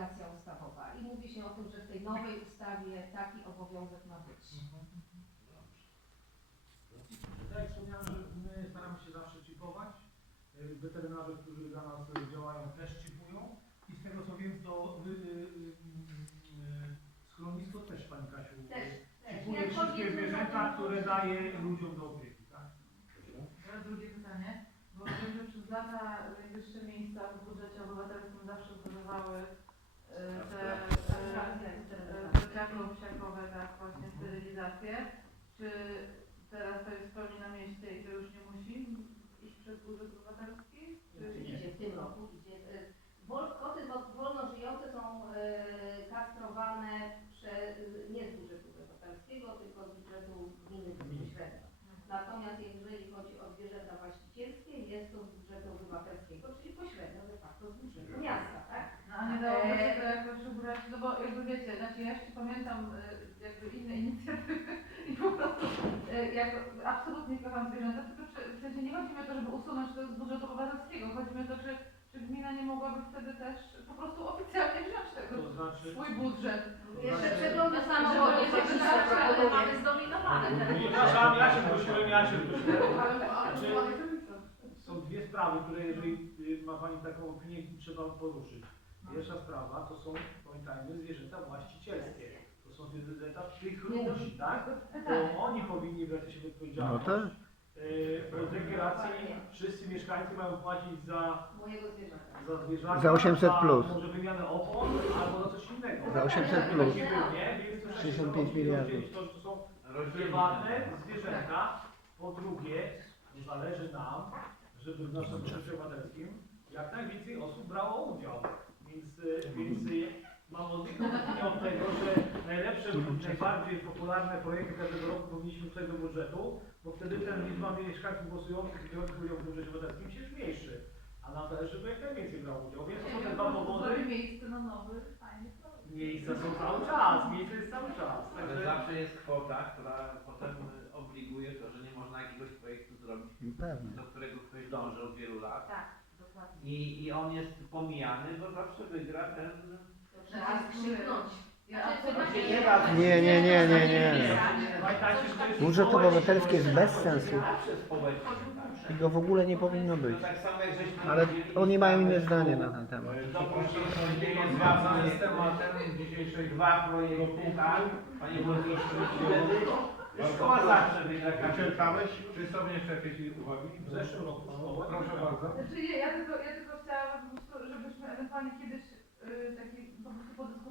delegacja ustawowa i mówi się o tym, że w tej nowej ustawie taki obowiązek ma być. Tak jak wspomniałem, że my staramy się zawsze chipować. Y, Weterynarze, którzy dla nas y, działają, też chipują. I z tego co wiem, to wy, y, y, y, schronisko też Pani Kasiu Też, też. chipuje Jak wszystkie chodzi- zwierzęta, które daje ludziom do opieki. Tak? Teraz drugie pytanie, bo wiem, że przez lata najwyższe miejsca w budżecie obywatelskim zawsze zbudowały te te tak właśnie, sterylizacje. Czy teraz to jest w pełni na mieście i to już nie musi iść przez budżet obywatelski? Czy... Idzie w tym roku, idzie. y, Wol, koty wo- wolno żyjące są y, kastrowane prze, nie z budżetu obywatelskiego, tylko z budżetu gminy bezpośrednio. Natomiast jeżeli chodzi o zwierzęta właścicielskie, jest to z budżetu obywatelskiego, czyli pośrednio de facto z budżetu miasta, tak? No, a nie dałoby się to jakoś ubrać, no bo jakby wiecie, znaczy ja jeszcze pamiętam e, jakby inne inicjatywy i po prostu e, jak absolutnie kocham zwierzęta, tylko w sensie nie chodzi mi o to, żeby usunąć to z budżetu obywatelskiego, chodzi mi o to, czy, czy gmina nie mogłaby wtedy też po prostu oficjalnie wziąć tego To znaczy, swój budżet. Jeszcze Znaczy- przeglądy samochodu, ale mamy zdominowane przepraszam, ja się prosiłem, ja się prosiłem. Ale, ale, Czy- ale to jest co? Są dwie sprawy, które jeżeli y, ma Pani taką opinię, trzeba poruszyć. Pierwsza sprawa to są, pamiętajmy, zwierzęta właścicielskie. To są zwierzęta tych ludzi, tak? Tak. To oni powinni brać siebie No odpowiedzialność. tak. Yy, Od rekreacji wszyscy mieszkańcy mają płacić za, za zwierzęta, Za 800 plus. może wymianę opon albo za coś innego. Za 800 Taki plus. był, nie? Więc to 65 trzeba miliardów. To, to są prywatne zwierzęta. Po drugie, zależy nam, żeby w naszym budżecie obywatelskim jak najwięcej osób brało udział. Więc, y, więc mam odmienną opinię od tego, że najlepsze, najbardziej popularne projekty każdego roku powinniśmy wstać do budżetu, bo wtedy ten liczba mieszkańców głosujących i biorących udział w budżecie obywatelskim się zmniejszy. A nam zależy, żeby jak najwięcej brało udział. Więc to są te dwa powody. Miejsce na nowy, fajny projekt. Miejsca są cały czas, miejsce jest cały czas. Ale Także zawsze jest kwota, która potem obliguje to, że nie można jakiegoś projektu zrobić, Pewnie. do którego ktoś dąży od wielu lat. Tak, dokładnie. I, I on jest pomijany, bo zawsze wygra ten... Trzeba skrzyknąć. Znaczy, nie Nie, nie, nie, nie, Budżet obywatelski jest bez sensu. I go w ogóle nie powinno być. To tak samo jak żeśmy Ale oni mają inne zdanie na ten temat. Dopuścić się nie jest związane z tematem dzisiejszej dwa projekty, tak? Panie burmistrzu, wtedy szkoła zawsze wygra. Wyczerpałeś? Czy są jeszcze jakieś uwagi? W zeszłym roku szkołę. Proszę bardzo. Znaczy, ja, ja, tylko, ja tylko prostu, żebyśmy ewentualnie kiedyś yy, taki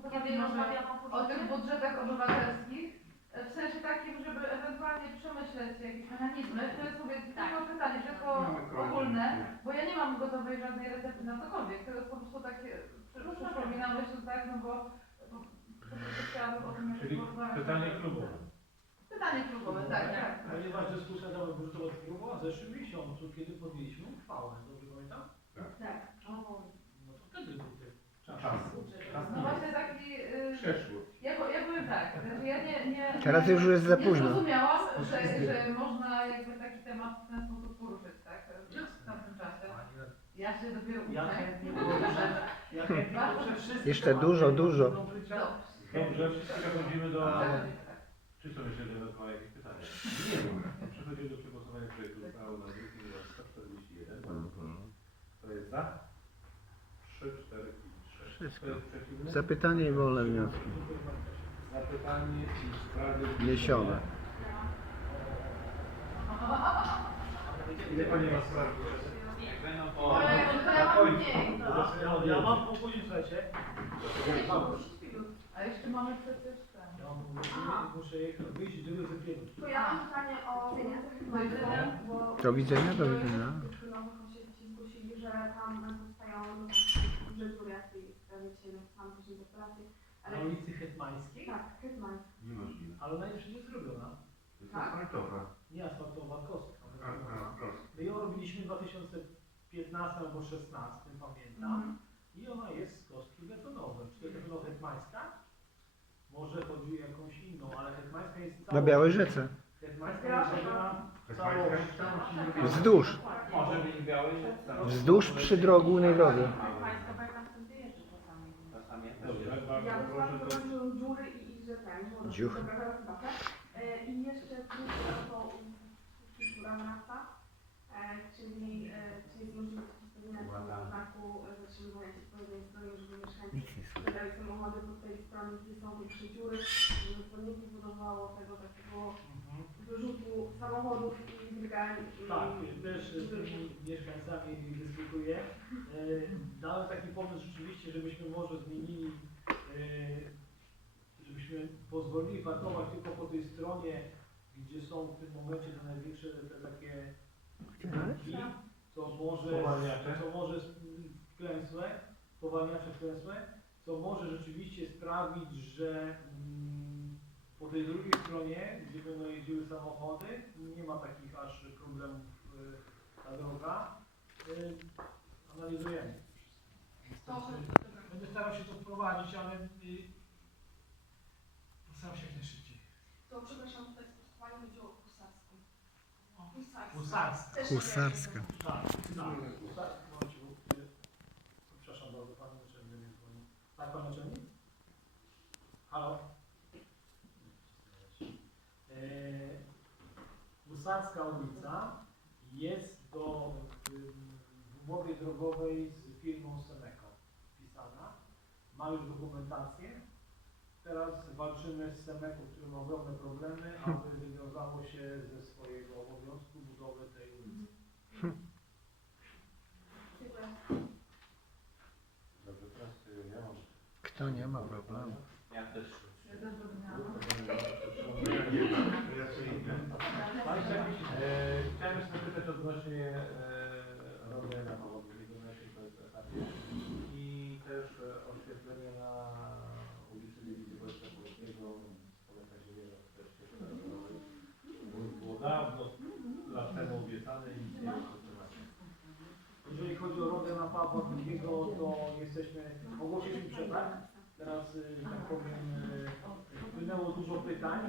Kiedy może rozmawiam o o tych budżecie? budżetach obywatelskich, e, w sensie takim, żeby ewentualnie przemyśleć jakieś mechanizmy. To jest mówię, tylko pytanie, tylko ogólne, bo ja nie mam gotowej żadnej recepty na cokolwiek. To jest po prostu takie, przy- przyszło mi na myśl, tak, no bo bo po prostu chciałabym o tym Czyli porozmawiać. pytanie klubowe. Pytanie klubowe, tak, tak. Ponieważ dyskusja na budżetowa była w zeszłym miesiącu, kiedy podjęliśmy uchwałę, dobrze pamiętam? Tak. No to wtedy był ten czas. Czas. No właśnie taki... Yy, Przeszło. Ja, ja powiem tak, znaczy ja nie, nie, Teraz już jest za nie późno. zrozumiałam, że, że można jakby taki temat w ten sposób poruszyć, tak? W tamtym czasie. Ja się dopiero Ja uczę. chętnie ja chętnie wszystkich. Jeszcze dużo, dużo. Dobrze. Dobrze, przechodzimy do... Ale- Czy są jeszcze dodatkowe jakieś pytania? Nie wiem. Przechodzimy do przegłosowania projektu uchwały na drugi numer 141. Kto jest za? 3, 4 i 3. Wszystko. Zapytanie i wolne wnioski. Ile Pani ma spraw? Jak będą Ale po... to ja mam mam później, słuchajcie. A jeszcze mamy przecież ten. Ja mam, muszę, muszę jechać, wyjść z drugiego zakieru. To ja mam pytanie o Do widzenia. bo Do widzenia, do widzenia. zgłosili, że tam interpelację, Na ale ulicy Hetmańskiej, tak, Hetman. Niemożliwe. ale ona jeszcze nie zrobiona. To jest Tak? asfaltowa. Nie asfaltowa, kostka. A, a. My ją robiliśmy w 2015 albo 2016, pamiętam. Mhm. I ona jest z kostki betonowej. Czy to jest betonowa hetmańska? Może chodzi o jakąś inną, ale hetmańska jest cała... Na Białej Rzece. Hetmańska jest zrobiona całością. Wzdłuż. Może być biały, że tam... Wzdłuż przy drogu głównej. Bardzo Ja proszę, wysłałam to że dziury i, i że ten. Dobra, zaraz zobaczę. E, I jeszcze drugie to kultura miasta, e, czyli e, czy jest możliwość postawienia tego znaku e, zatrzymywania się po jednej stronie, żeby mieszkańcy Nic nie słyszę. wydali samochody po tej stronie, gdzie są większe dziury, żeby to nie powodowało tego takiego Mhm. wyrzutu samochodów i drgań. i- Tak, też z tymi mieszkańcami dyskutuję. E, Dałem taki pomysł rzeczywiście, żebyśmy może zmienili, żebyśmy pozwolili parkować tylko po tej stronie, gdzie są w tym momencie te największe te takie budynki, co może, co może wklęsłe, spowalniacze wklęsłe, co może rzeczywiście sprawić, że mm, po tej drugiej stronie, gdzie będą jeździły samochody, nie ma takich aż problemów y, ta droga. Y, Analizujemy. To, że- Będę starał się to wprowadzić, ale y, postaram się jak najszybciej. To przepraszam, tutaj sprostowanie chodziło o husarską. Husarską. Husarska. Też nie Husarska. Tak, tak. Przepraszam bardzo, pan naczelny mnie dzwoni. Tak, pan naczelnik? Halo? E, Husarska ulica jest do w umowie drogowej z firmą. Ma już dokumentację. Teraz walczymy z Seneco, który ma ogromne problemy, aby wywiązało się ze swojego obowiązku budowy tej ulicy. Dziękuję. Dobrze, teraz y, ja mam Kto nie ma problemu? Ja też. Ja też rozumiałam. E, Chciałem jeszcze zapytać odnośnie e, na Małowskiego na naszej etapie i też e, oświetlenia na ulicy Dywizji Wojska Polskiego, Spolega Kazimierza, też ścieżka rowerowej. Było- Było dawno, lat temu obiecane i nie jest w temacie. Jeżeli chodzi o Rodę na Pawła II, to jesteśmy, ogłosiliśmy przetarg. Teraz, y, że tak powiem, y, wpłynęło dużo pytań.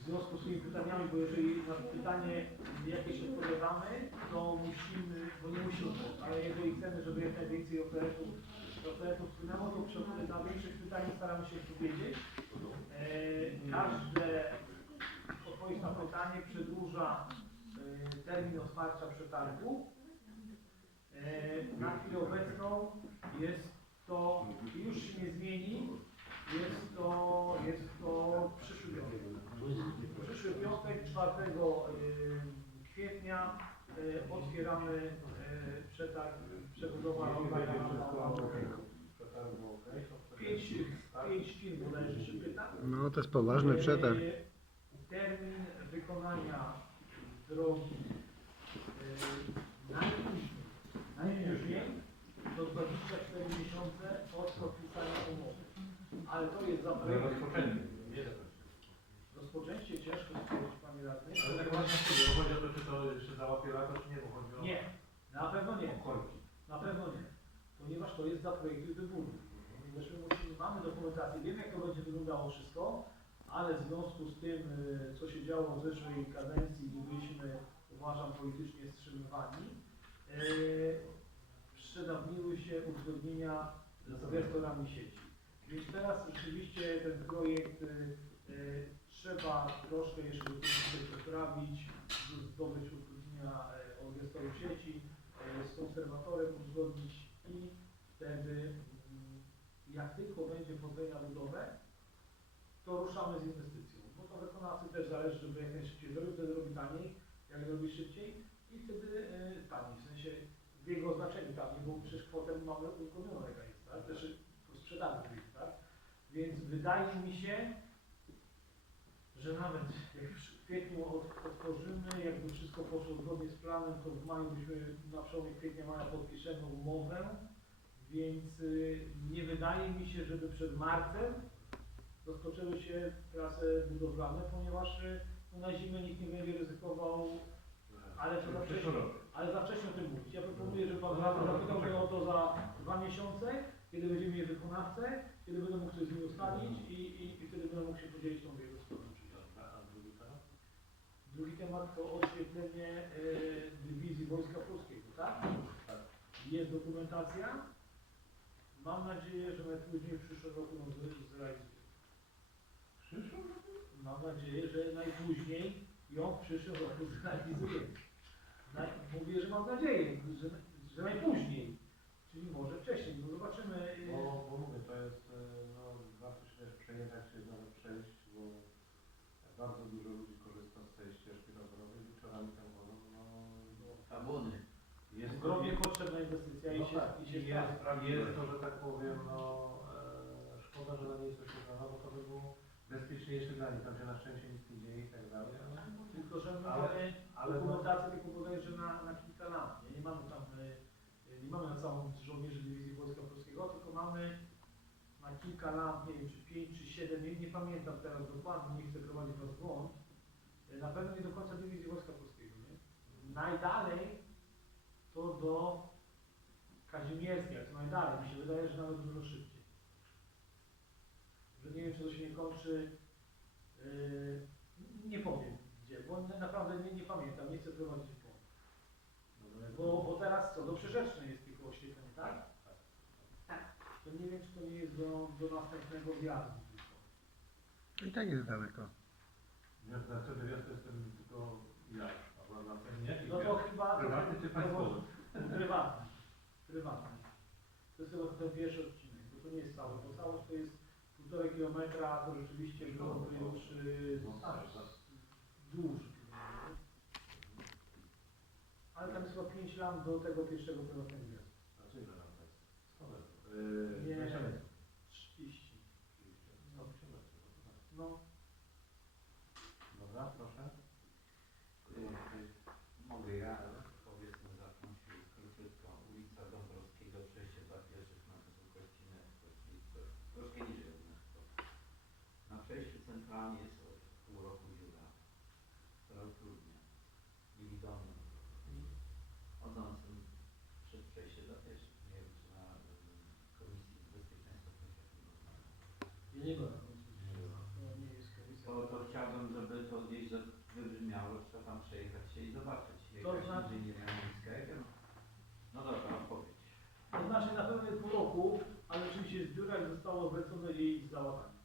W związku z tymi pytaniami, bo jeżeli na pytanie jakieś odpowiadamy, to musimy, bo nie musimy, ale jeżeli chcemy, żeby jak najwięcej ofertów, wpłynęło, to przy- na większych pytaniach staramy się odpowiedzieć. E, Każde odpowiedź na pytanie przedłuża e, termin otwarcia przetargu. E, Na chwilę obecną jest to, już się nie zmieni, jest to, jest to przyszły piątek. Przyszły piątek, 4 e, kwietnia e, otwieramy przetarg przebudowa Rogaja na Pawłowskiego. Przetargu okej, to Pięć, tak? pięć firm bodajże się pyta. No to jest poważny przetarg. Termin wykonania drogi e, najpóźniej, najpóźniej do 24 miesiące od podpisania umowy. Ale to jest zaprojektowane. rozpoczęcie, nie. Rozpoczęcie ciężko powiedzieć, panie radny. Ale tak właśnie sobie, bo chodzi o to, czy to jeszcze załapie lata, czy nie, bo chodzi o... Nie, na pewno nie. Na pewno nie. Ponieważ to jest zaprojektuj wybór. Ponieważ my musimy, mamy dokumentację, wiemy jak to będzie wyglądało wszystko, ale w związku z tym, y, co się działo w zeszłej kadencji, byliśmy, uważam, politycznie wstrzymywani, przedawniły się uzgodnienia z gestorami sieci. Więc teraz rzeczywiście ten projekt y, y, trzeba troszkę jeszcze poprawić, zdobyć uzgodnienia od gestorów sieci, z konserwatorem uzgodnić i wtedy jak tylko będzie pozwolenie na budowę, to ruszamy z inwestycją. Bo to wykonawcy też zależy, żeby jak najszybciej zrobił, wtedy robi taniej, jak robi szybciej i wtedy y, taniej, w sensie w jego znaczeniu taniej, bo przecież kwotę mamy uzgodnioną jaka jest, tak? Też sprzedamy projekt, tak? Więc wydaje mi się, że nawet jak w kwietniu otworzymy, jakby wszystko poszło zgodnie z planem, to w maju byśmy na przełomie kwietnia maja podpiszemy umowę, więc y, nie wydaje mi się, żeby przed marcem rozpoczęły się prace budowlane, ponieważ y, no, na zimę nikt nie będzie ryzykował, ale rok. ale za wcześnie o tym mówić. Ja proponuję, żeby pan radny zapytał mnie o to za dwa miesiące, kiedy będziemy mieli wykonawcę, kiedy będę mógł coś z nim ustalić i, i, i wtedy będę mógł się podzielić tą. A a drugi temat? Drugi temat to oświetlenie e, dywizji Wojska Polskiego, tak? Tak. Jest dokumentacja, Mam nadzieję, że najpóźniej w przyszłym roku ją zre- zrealizujemy. W przyszłym roku? Mam nadzieję, że najpóźniej ją w przyszłym roku zrealizujemy. Naj, mówię, że mam nadzieję, że, że najpóźniej, czyli może wcześniej, no zobaczymy. y, Bo, bo mówię, to jest, e, no, warto się też przejechać, się nawet przejść, bo bardzo dużo ludzi korzysta z tej ścieżki rowerowej wieczorami tam chodzą, no, no Tabuny. jest to, Ogromnie potrzebna inwestycja i no się, tak, i się jest, sprawdzi. jest to, że tak powiem, no, e, szkoda, że na niej jest oświetlona, bo to by było bezpieczniejsze dla nich, tam się na szczęście nic nie dzieje i tak dalej, ale, Tylko, że my Ale- mamy ale no- dokumentację tylko bodajże na, na kilka lat. Nie, nie mamy tam, y, nie mamy na całą żołnierzy Dywizji Wojska Polskiego, tylko mamy na kilka lat, nie wiem, czy pięć, czy siedem, nie, nie pamiętam teraz dokładnie, nie chcę prowadzić was w błąd. Na pewno nie do końca Dywizji Wojska Polskiego, nie? Najdalej to do Kazimierskiej, to najdalej. Mi się wydaje, że nawet dużo szybciej. Że nie wiem, czy to się nie kończy, yy, nie powiem gdzie, bo na- naprawdę nie, nie pamiętam, nie chcę prowadzić w błąd. Bo, bo teraz co, do Przyrzecznej jest tylko oświetlenie, tak? Tak. To nie wiem, czy to nie jest do, do następnego wjazdu. I tak jest daleko. ja na wtedy wiatr jestem tylko ja, a na ten nie. No to chyba... Prywatny czy to- państwowy? Prywatny. Prywatny. To jest chyba ten pierwszy odcinek, bo to nie jest cały, bo całość to jest półtorej kilometra, to rzeczywiście byłoby już yy, No tak, tak. dłuższy. Ale tam jest chyba 5 lat do tego pierwszego prywatnego wjazdu. Znaczy ile lat to jest? 100 metrów. Yy, Nie. 20 metrów. 30. 180 metrów. No, Dobra, proszę. Mogę ja, ale powiedzmy zacząć króciutko. Ulica Dąbrowskiego, przejście dla pieszych na wysokości netto, czyli to- troszkę niżej od netto. Na przejściu centralnie jest od pół roku dziura, która utrudnia niewidomym chodzącym przez przejście dla pieszych. Nie wiem, czy na y, Komisji Bezpieczeństwa ktoś o tym rozmawia. ja nie na końcu. To. To, chciałbym, żeby to gdzieś wybrzmiało, że trzeba tam przejechać się i zobaczyć. To jakaś znaczy- inżynieria miejska. jak- No dobra, odpowiedź. To znaczy na pewno jest pół roku, ale oczywiście dziura i zostało wlecone jej załatanie.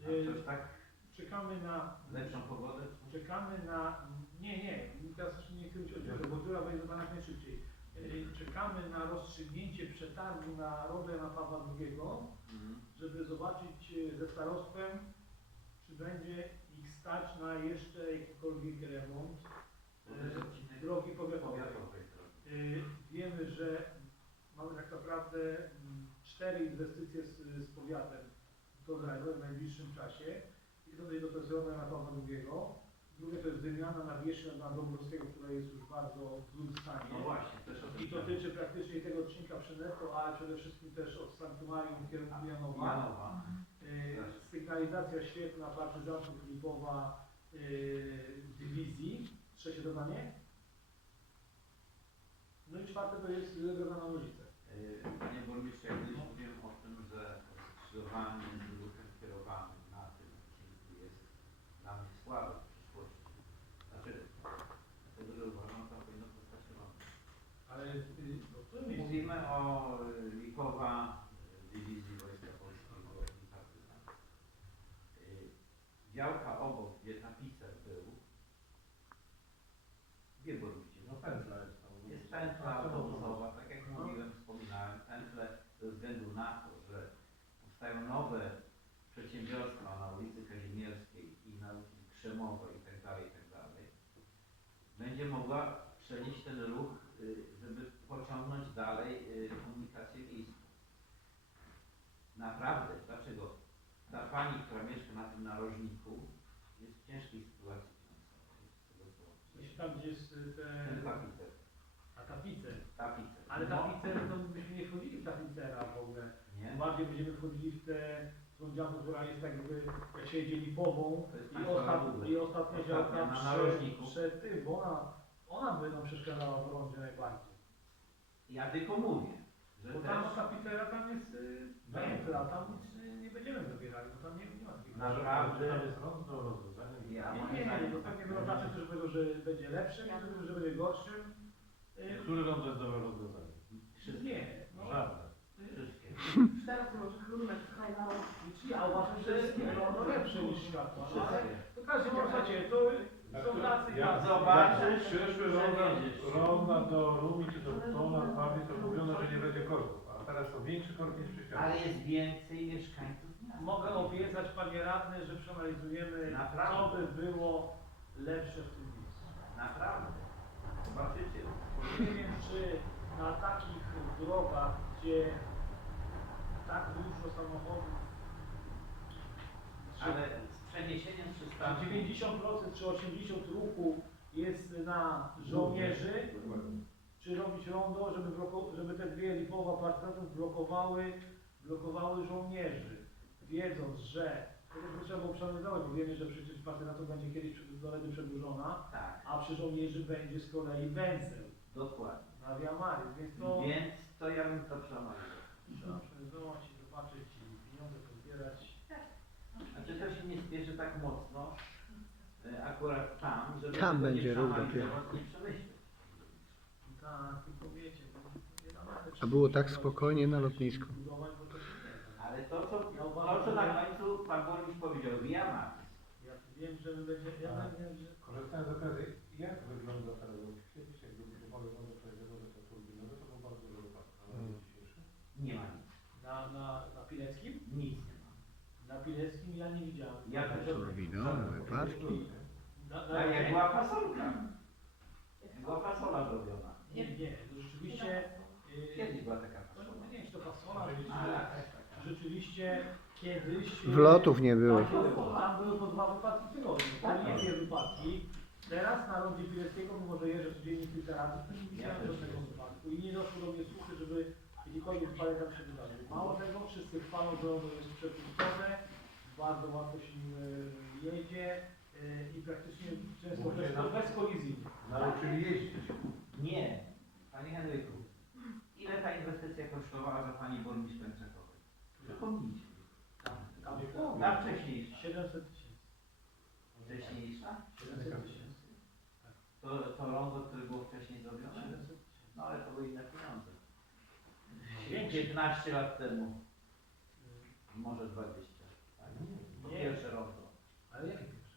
A coś tak Czekamy na... lepszą pogodę? Czekamy na... Nie, nie, teraz nie chcę mówić o dziurze, bo dziura będzie zadana najszybciej. Yy, Czekamy na rozstrzygnięcie przetargu na Rodę Jana Pawła II. Żeby zobaczyć yy, ze starostwem, czy będzie ich stać na jeszcze jakikolwiek remont odcinek drogi powiatowej. Wiemy, że mamy tak naprawdę mm, cztery inwestycje z, z powiatem Dolnego w najbliższym czasie. I jest Roda na Pawła II. Drugie to jest wymiana nawierzchni na Dąbrowskiego, która jest już bardzo w złym stanie. No właśnie, też I dotyczy praktycznie tego odcinka przy Netto, ale przede wszystkim też od Sanktuarium w kierunku Janowa. Janowa. Yy, sygnalizacja świetna, partyzantów Lipowa, yy, dywizji. Trzecie dodanie. No i czwarte to jest droga na. Yy, Panie burmistrzu, ja kiedyś mówiłem o tym, że skrzyżowanie między ruchem kierowanym na tym odcinku jest dla mnie słabe w przyszłości. Dlaczego? Dlatego, że uważam, że tam powinno zostać rondo. Ale y, no, to nie jest. Mówimy o y, Likowa y, Dywizji Wojska Polskiego i Partyzantów. Y, Działka obok, gdzie tapicer był, wie burmistrz, No pętla jest tam. jest pętla autobusowa, tak jak mówiłem, wspominałem, pętle ze względu na to, że powstają nowe przedsiębiorstwa na ulicy Kazimierskiej i na ulicy Krzemowej i tak dalej, i tak dalej, będzie mogła przenieść ten ruch, y, żeby pociągnąć dalej y, komunikację miejską. Naprawdę, dlaczego? Ta pani, która mieszka na tym narożniku, jest w ciężkiej sytuacji finansowej. tam gdzie jest y, Ten te... tapicer. A tapice. Tapicer. Ale No, tapicer to byśmy nie wchodzili w tapicera w ogóle. Nie? Bardziej będziemy wchodzili w tę tą działkę, która jest tak jakby, jak się jedzie lipową i, państwowa ostat, długa. i ostatnia Ostatnia działka na przed, narożniku. przed tym, bo ona, ona by nam przeszkadzała w rondzie najbardziej. Ja tylko mówię, że Bo też tam tapicera tam jest y, pętla, tam nic y, nie będziemy zabierali, bo tam nie, nie ma takiego. Naprawdę. Tam jest rondo, rozwiązanie. Ja Nie, moim nie, nie, to pewnie tak. wyrobacze też będą, że będzie lepszym, że, że będzie gorszym. Y, Który rondo jest dobre rozwiązanie? Wszystkie. Nie, no, Żadne. y, Teraz może chlunek tutaj na rok. Ja uważam, że jest no, lepsze niż światło. No, ale to każdy może, słuchajcie, to są tacy Jak zobaczysz, Przyszły ronda, do Rumi czy do Tona bardziej to mówiono, że nie będzie korków, a teraz są większy kork niż przy światło. Ale jest więcej mieszkańców. Mogę obiecać, panie radny, że przeanalizujemy, Naprawdę? co by było lepsze w tym miejscu. Naprawdę. Zobaczycie. Nie wiem, czy na takich drogach, gdzie tak dużo samochodów, Ale z przeniesieniem przystanku... 90% czy 80% ruchu jest na żołnierzy, czy robić rondo, żeby, bloko, żeby te dwie lipowe apartamentów blokowały, blokowały żołnierzy, wiedząc, że to trzeba było przeanalizować, bo wiemy, że przecież partyzantów będzie kiedyś ledy przedłużona, Tak, a przy żołnierzy będzie z kolei węzeł dokładnie. na Via Maris, więc to Więc to ja bym to przeanalizował. trzeba przeanalizować i zobaczyć. To się nie spieszy tak mocno, e, akurat tam, żeby Tam będzie nie ruch przeanalizować, nie przemyśleć. Tak, tylko wiecie, nie da rady A było tak spokojnie na lotnisku. Ale to, co, Ja to, co na końcu pan burmistrz powiedział, Via Maris. Ja wiem, że będzie, ja Tak. wiem, że Korzystając z okazji, jak wygląda teraz? Kiedyś jak budowały wodę pojedynowe, to turbinowe, to było bardzo dużo wypadków. A na dzień dzisiejszy? Nie ma nic. na, na, na Pileckim, Nic Pileckim ja nie widziałem. Ja też. Turbinowe, wypadki. Na, na, Tak jak była fasolka. Jak była fasola zrobiona. Nie, nie, to rzeczywiście, Kiedyś była taka to fasola. nie wiem, czy to fasola, Ale rzeczywiście, jakaś taka. rzeczywiście kiedyś... Wlotów nie było. Tam były, tam były po dwa wypadki w tygodniu, to nie dwie wypadki. Teraz na rondzie Pileckiego, mimo że jeżdżę codziennie kilka razy, to nie widziałem żadnego wypadku i nie doszło do mnie słuchy, żeby jakikolwiek wypadek tam się wydarzył. Mało tego, wszyscy chwalą, że ono jest przepustowe, bardzo łatwo się nim e, jedzie e, i praktycznie często Mówię bez, na- bez kolizji. Nauczyli jeździć. Nie. Panie Henryku, ile ta inwestycja kosztowała za pani burmistrz Pęczakowej? Przypomnijcie. Tam, Ta wcześniejsza. 700 tysięcy. Wcześniejsza? 700 tysięcy. To, to rondo, które było wcześniej zrobione? 700 tysięcy. No ale to były inne pieniądze. Większe. 15 lat temu, może 20. Nie. pierwsze rondo. Ale jakie pierwsze?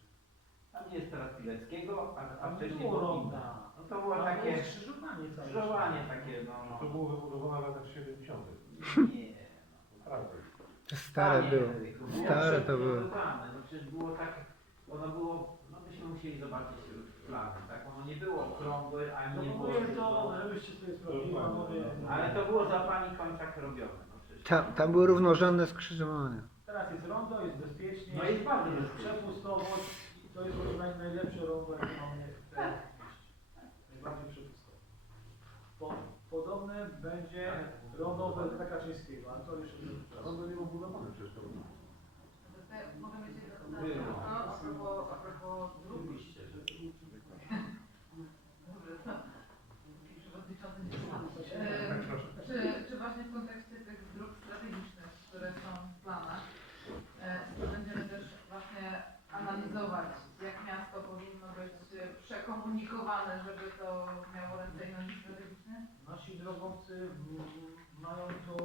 Tam jest teraz Pileckiego, a, a Tam nie wcześniej było inne. ronda. No to było Tam takie było skrzyżowanie całe. skrzyżowanie takie, no. To było wybudowane w latach 70. Nie, no. Naprawdę. To stare było. Stare to było. No przecież było tak, ono było, no byśmy musieli zobaczyć plany, tak? Ono nie było okrągłe, ani nie No było... mówię to, żebyście sobie sprawdzili, panowie. Ale to było za pani Kończak robione. No przecież. Tam, tam były równorzędne skrzyżowania. Teraz jest rondo, jest bezpiecznie. No jest bardzo bezpiecznie. Przepustowość i to jest może naj, najlepsze rondo, jakie mamy w tym mieście. Najbardziej przepustowe. Po, podobne będzie rondo Wojtka Kaczyńskiego, ale to jeszcze nie Rondo nie było budowane przecież to. Mogę mieć jedno Było. pytanie a propos, a propos dróg. Oczywiście, że... Dobrze, to taki przewodniczący nie słucha. Tak, E, proszę. Czy, czy właśnie w kontekście tych dróg strategicznych, które są w planach, e, to będziemy też właśnie analizować, jak miasto powinno być e, przekomunikowane, żeby to miało ręce i nogi strategiczne? Nasi drogowcy mm, mają to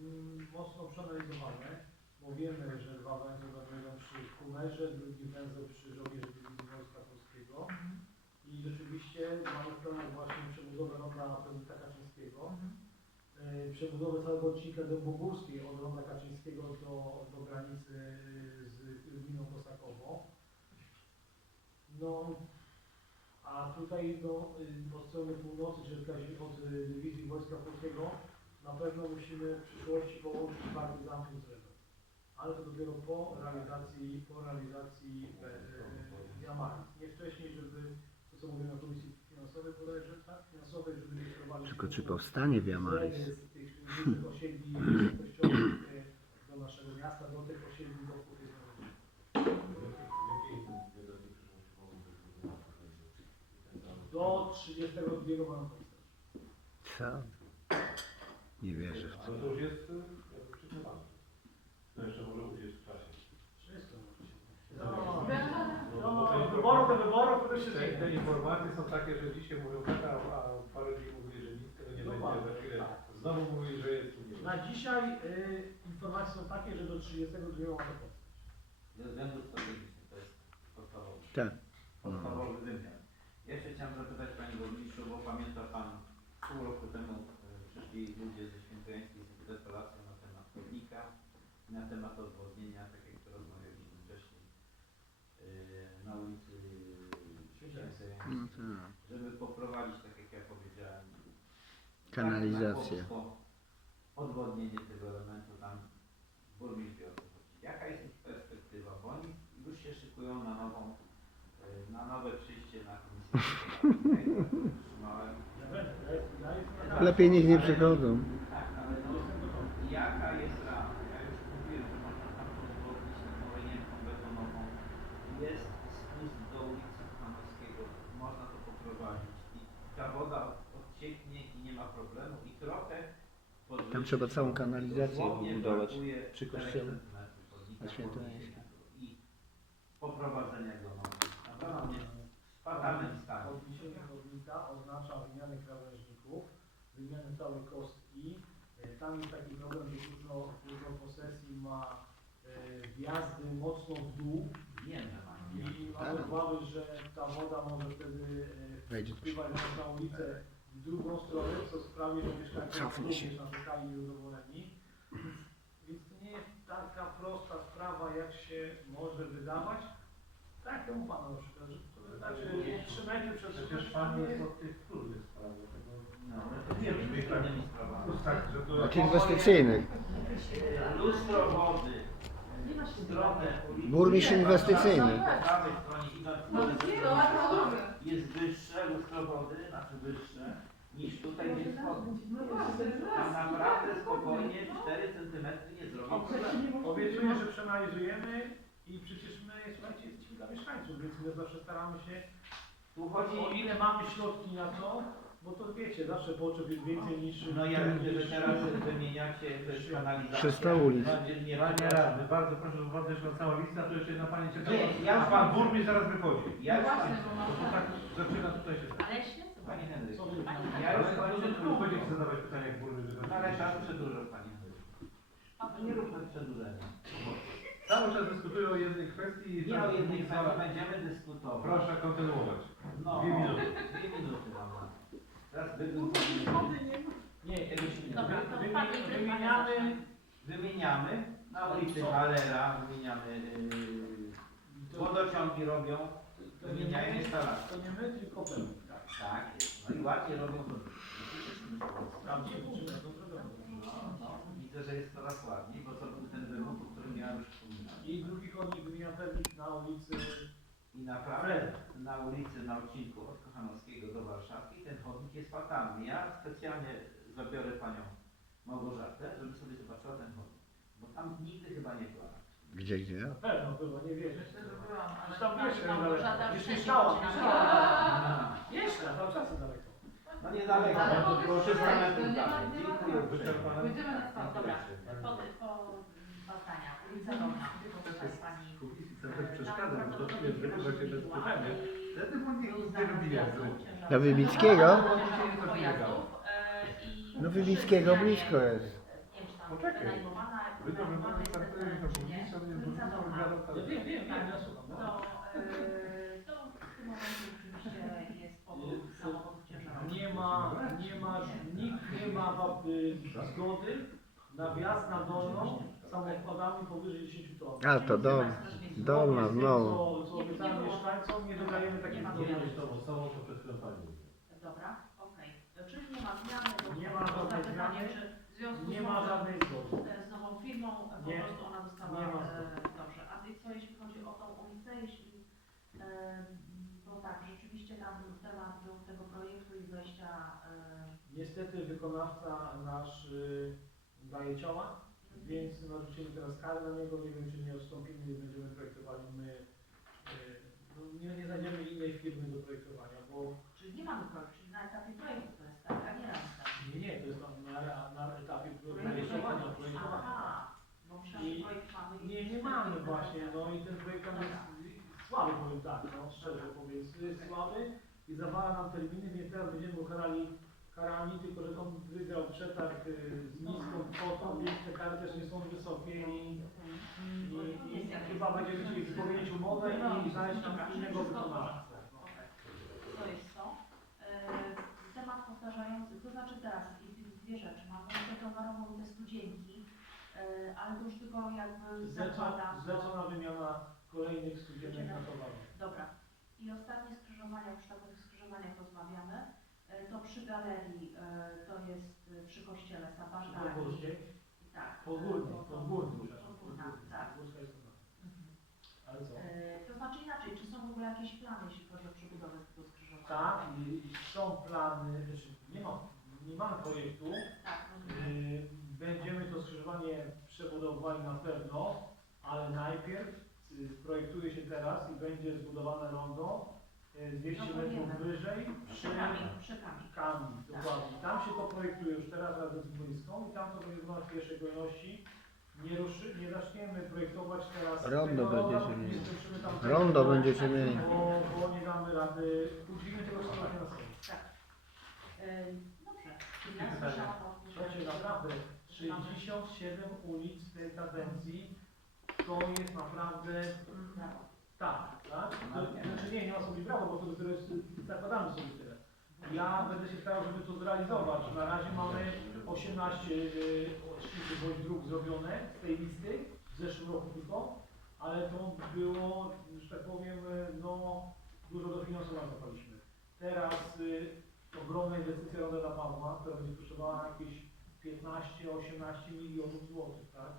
mm, mocno przeanalizowane, bo wiemy, że dwa węzły będą przy Kumerze, drugi węzeł przy żołnierzy Dywizji Wojska Polskiego i rzeczywiście mamy w planach właśnie przebudowę ronda prezydenta Kaczyńskiego, e, przebudowę całego odcinka do Bogórskiej od ronda Kaczyńskiego do, do granicy e, z gminą Kosakowo. No, a tutaj no, y, od strony północy, czyli od dywizji Wojska Polskiego, na pewno musimy w przyszłości połączyć bardzo zamki z Redem. Ale to dopiero po realizacji, po realizacji e, e, Yamaha. Nie wcześniej, żeby, to co mówię na Komisji Finansowej bodajże, tak? Finansowej, żeby nie wprowadzić... Tylko czy powstanie Via Maris? z tych osiedli wartościowych e, do naszego miasta, do tych osiedli wokół tej w? Do 32 mają. Co? Nie wierzę w to. Ale to już jest. To jeszcze może uciec w czasie. Wszystko może się No, No, no, wyboru do wyboru, które się Te, te informacje są takie, że dzisiaj mówią tak, a, a parę dni mówili, że nic tego nie No będzie, za chwilę tak. znowu mówili, że jest tu nie Na dzisiaj y, informacje są takie, że do 32 ma to powstać. Ze względów strategicznych to jest podstawowy. Tak. Podstawowy wymiar. Jeszcze chciałem zapytać Panie Burmistrzu, bo pamięta Pan pół roku temu e, przyszli ludzie ze Świętojańskiej z interpelacją na temat chodnika i na temat odwodnienia, tak jak to rozmawialiśmy wcześniej, e, na ulicy Świętojańskiej, No żeby poprowadzić, tak jak ja powiedziałem, Kanalizację. tak Odwodnienie tego elementu tam burmistrz. Jaka jest ich perspektywa? Bo oni już się szykują na nową, e, na nowe przyjście na komisję. Lepiej niech nie przychodzą. Tak, ale no, jaka jest rama? Ja już mówiłem, że można tam pozwolić na kolejniętą betonową. Jest spust do ulicy Kochanowskiego, można to poprowadzić i ta woda odcieknie i nie ma problemu i trochę podwyższy- Tam trzeba całą kanalizację wybudować przy 4 kościele na podniesienia I poprowadzenia go na Naprawdę jest w fatalnym stanie. Podniesienie chodnika oznacza wymianę krawężników, wymianę całej kostki. E, Tam jest taki problem, że dużo, dużo posesji ma e, wjazdy mocno w dół Wiem, że mam. i mamy obawy, że ta woda może wtedy e, wpływać na ulicę drugą stronę, co sprawi, że mieszkańcy również narzekali niezadowoleni. Więc to nie jest taka prosta sprawa, jak się może wydawać. Tak, temu panu na przykład, że to znaczy 3 metry przez Przecież Pan jest od tych trudnych spraw, dlatego... No, ale to nie brzmi innymi sprawami. Tak, że to... Od inwestycyjnych. Lustro wody w stronę. Burmistrz inwestycyjny. No, lustro jest wyższe lustro wody, niż tutaj gdzie jest wody. No właśnie, Tam naprawdę spokojnie 4 cm nie zrobią problemu. Obiecuję, że przeanalizujemy i przecież my, słuchajcie, jesteśmy dla mieszkańców, więc my zawsze staramy się, Tu chodzi o ile mamy środki na to, bo to wiecie, zawsze potrzeb jest więcej niż... No ja widzę, że teraz wymieniacie, to jest kanalizacja. 300 ulic. Będzie nie Panie radny, bardzo proszę uważać na całą listę, a to jeszcze jedna pani czeka. Nie, ja A pan burmistrz zaraz wychodzi. Ja No właśnie, bo mam- To tak zaczyna tutaj się tak. Ale świetnie. Panie Henryk, Co wy? ja już Ale kończę to tu. będzie zadawać pytania, jak burmistrz wychodzi. Ale czas przedłużę, Panie Henryk. Nie róbmy przedłużenia. Cały czas dyskutuję o jednej kwestii. Nie o jednej kwestii będziemy dyskutować. Proszę kontynuować. No, Dwie minuty. Dwie minuty mam. Teraz wy, Nie, tego się nie Dobra, to Wymi- pan wymieniamy, Wymieniamy na ulicy Co? Walera, wymieniamy yy, wodociągi robią, to nie wymieniają my, instalacje. to nie my, tylko pewnie. Tak. Tak jest. No i ładnie robią to. Zrobione. No, no, widzę, że jest coraz ładniej, bo to był ten wymóg, o którym ja już wspominałem. I drugi chodnik wymienia pewnik na ulicy I naprawdę na ulicy, na odcinku od Kochanowskiego do Warszawki ten chodnik jest fatalny. Ja specjalnie zabiorę panią Małgorzatę, żeby sobie zobaczyła ten chodnik. Bo tam nigdy chyba nie była. Gdzie, gdzie? Na pewno było, nie wierzę. Myślę, że byłam, ale... Już tam mieszka niedaleko. już. Mieszka, cały czas niedaleko. No niedaleko, Ale no to że pana to nie ma- dalej. nie ma Dziękuję problemu. Pójdziemy na stałe. Dobra, po, po badania, ulica Dolna. Czas przeszkadza, bo to jest wychować się bez pytania. Wtedy bo nie, nie robiłem Do Wybickiego? e, No Wybickiego blisko jest. Poczekaj. nie. wiem, wiem, wiem, ja słucham. No. to w tym momencie oczywiście jest powód samochodów ciężarowych. Nie ma, nie ma, nikt nie ma y, zgody na wjazd na dolną samochodami powyżej 10 ton. A, to dol, dolna znowu. Co, co obiecałem mieszkańcom, nie dodajemy takich Nie ma zmiany. Sobą, sobą to przed chwilą pani. Dobra, okej. Czyli nie ma zmiany, bo Nie ma to żadnej zapytanie, zmiany. czy w związku Nie z ma nową- żadnej zgody. e, z nową firmą po Nie. prostu ona dostała Nie ma e, dobrze. A ty co jeśli chodzi o tą ulicę, jeśli e, bo tak, rzeczywiście tam temat był tego projektu i wejścia e, Niestety wykonawca nasz y, daje ciała, więc narzucimy teraz karę na niego. Nie wiem, czy nie odstąpimy i będziemy projektowali my. y, no, nie, nie znajdziemy innej firmy do projektowania, bo czyli nie mamy projektu, czyli na etapie projektu to jest tak, a nie realizacji. nie, nie, to jest na, na, na etapie projektowania. projektowania. Aha, bo myślałam, I- że projekt mamy. Nie, nie mamy właśnie, no i ten projekt tam jest słaby, powiem tak, no szczerze powiem, jest słaby i zawala nam terminy, więc teraz będziemy uchylali karami, tylko że on wygrał przetarg y, z niską kwotą, więc te kary też nie są wysokie i, i, i chyba będziemy chcieli wypowiedzieć umowę i znaleźć tam innego wykonawcę. To jest to. E, Temat powtarzający, to znaczy teraz i- dwie rzeczy. Mamy tę towarową te studzienki, e, ale to już tylko jakby Zleca, zakładam. zlecona wymiana kolejnych studiennych na towarze. Dobra. I ostatnie skrzyżowania, już tak o tych skrzyżowaniach rozmawiamy. E, To przy galerii, e, to jest e, przy kościele Sabaszta. Podgórskiej? Tak. E. Podgórna, Podgórny. tak. Jest ona. Mhm. Ale co? E, To znaczy inaczej, czy są w ogóle jakieś plany, jeśli chodzi o przebudowę tego skrzyżowania? Tak, i, są plany, znaczy nie ma, nie mamy projektu. Tak, rozumiem. Yy, Będziemy to skrzyżowanie przebudowali na pewno, ale najpierw y, projektuje się teraz i będzie zbudowane rondo y, 200 No metrów wiemy. wyżej przy kamień. Kami, dokładnie. Tam się to projektuje już teraz razem z Górnicką i tam to będzie wyglądać w pierwszej kolejności. Nie, ruszy, nie zaczniemy projektować teraz Rondo tego póki nie mieli. skończymy tam Rondo tego, będziecie mieli. Bo, bo nie damy rady, udzielimy tego skrzyżowania na sobie. Tak. E, Dobrze. Ja słyszałam o Słuchajcie, naprawdę 67 ulic w tej kadencji to jest naprawdę Brawo. Tak, tak? To, znaczy nie, nie ma sobie brawo, bo to dopiero jest, zakładamy sobie tyle. Ja będę się starał, żeby to zrealizować. Na razie mamy 18 yy, odcinków bądź dróg zrobione z tej listy, w zeszłym roku tylko, ale to było, że tak powiem, yy, no dużo dofinansowania zapaliśmy. Teraz y, ogromna inwestycja Roda Pawła, która będzie kosztowała jakieś 15-18 milionów złotych, tak?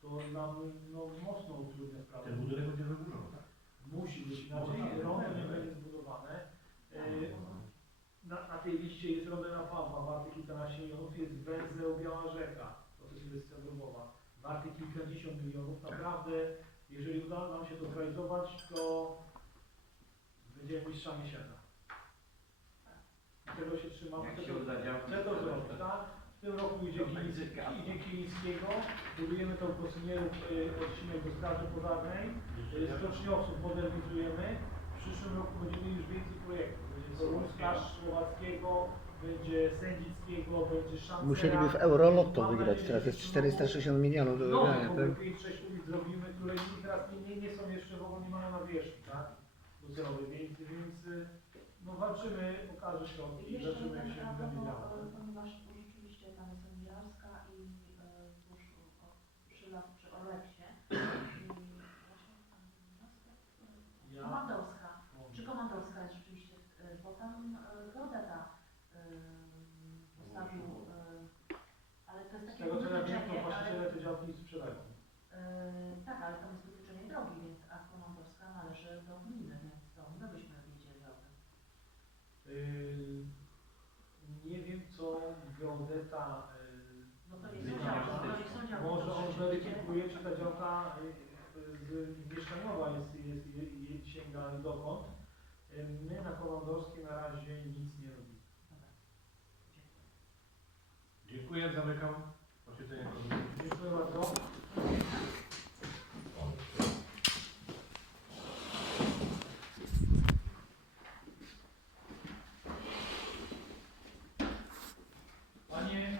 To nam no, mocno utrudnia sprawę. Ten budynek będzie wyburzony, tak? Musi być, inaczej rondo nie będzie zbudowane. E, Na, na tej liście jest rondo na Pawła, warte kilkanaście milionów, jest węzeł Biała Rzeka, to jest inwestycja drogowa, warte kilkadziesiąt milionów. Naprawdę, jeżeli uda nam się to zrealizować, to będziemy mistrzami świata. I tego się trzymamy. Jak się tego- uda działać, to zrobić, tak? W tym roku idzie, To gaz. idzie Kilińskiego, budujemy tą kosynierów y, odcinek do straży pożarnej, y, stoczniowców modernizujemy. W przyszłym roku będziemy już więcej projektów. Będzie Toruńska, Słowackiego, będzie Sędzickiego, będzie Szancera. Musieliby w Eurolotto Mam wygrać, nadzieję, teraz jest w przyszłym roku 460 milionów do no, wygrania, w tak? ogóle 5-6 ulic zrobimy, które teraz nie, nie, nie są jeszcze w ogóle nie mają na wierzchu, tak? Docelowej, więc, więc y, no walczymy o każde środki i Jeszcze ten się a będzie propos, działo. e, ponieważ rzeczywiście tam jest Emiliarska i e, tuż o, przy, las, przy Orleksie i właśnie tam Emiliarska, e, Ja- Komandorska. Czy Komandorska jest rzeczywiście, e, bo tam e, Geodeta e, postawił, e, ale to jest Z takie tego co ja wiem, to wytyczenie, ale, właściciele te działki sprzedają. e, tak, ale tam jest wytyczenie drogi, więc a Komandorska należy do gminy, więc to my byśmy wiedzieli o tym. Yy, nie wiem co geodeta No to nie yy, są działki, to nie są działki. Może on weryfikuje, czy ta działka yy, z mieszkaniowa jest, jest, jest, jest sięga dokąd. Yy, My na Komandorskiej na razie nic nie robimy. Dziękuję, zamykam posiedzenie komisji. Dziękuję bardzo.